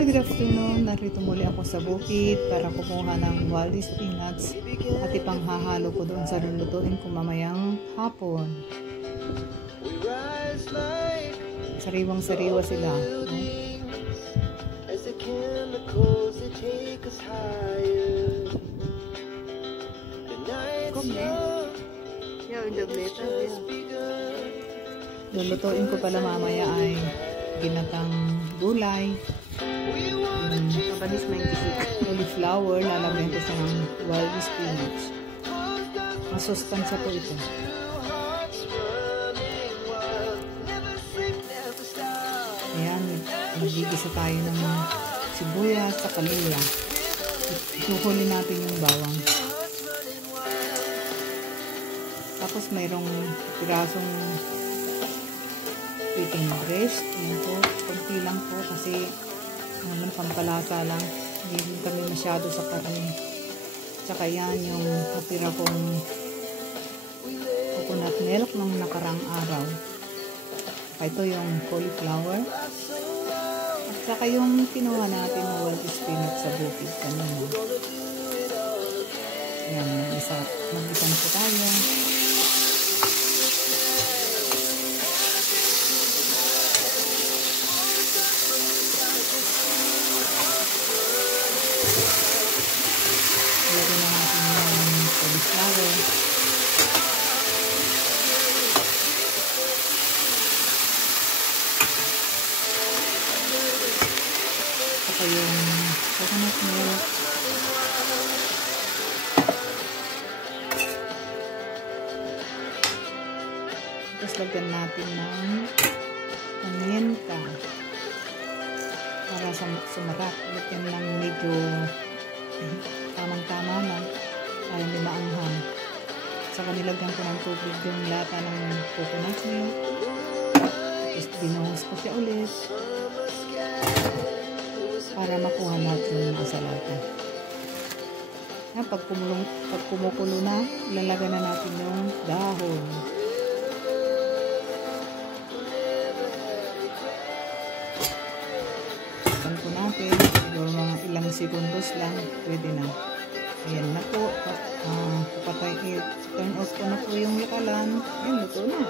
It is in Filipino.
Hi, good afternoon. Narito muli ako sa bukid para kumuha ng Waldy's peanuts at ipanghahalo ko doon sa lulutuin ko mamayang hapon. Sariwang-sariwa sila. Lulutuin ko pala mamaya ay ginatang gulay, cauliflower, lalagyan ko siya ng Waldy's peanuts. Masustansya po ito. Ayan, magigisa tayo ng sibuyas sa kalula. Isuhuli natin yung bawang. Tapos mayroong pirasong chicken breast. Ayan po, konti lang po kasi pampalasa lang. Hindi kami masyado sa karne. Tsaka yan yung natira kong coconut milk ng nakarang araw. Ito yung cauliflower. At saka yung kinuha natin na Waldy's peanuts sa bukid kanina. Ayan, mag-isa po tayo. Lagyan na natin yung cauliflower. Saka yung coconut milk. Tapos lagyan natin ng paminta para sumarap. Lagyan lang medyo tamang-tama na ay hindi maanghang. Saka nilagyan ko ng tubig yung lata ng coconut milk. Tapos binuhos ko siya ulit para makuha natin yung nasa lata. Pag kumukulo na, lalagyan na natin yung dahon. Takan po natin. Siguro mga ilang sekundos lang, pwede na. Ayan na po. Turn off ko na po yung lakalan. Ayan, luto na.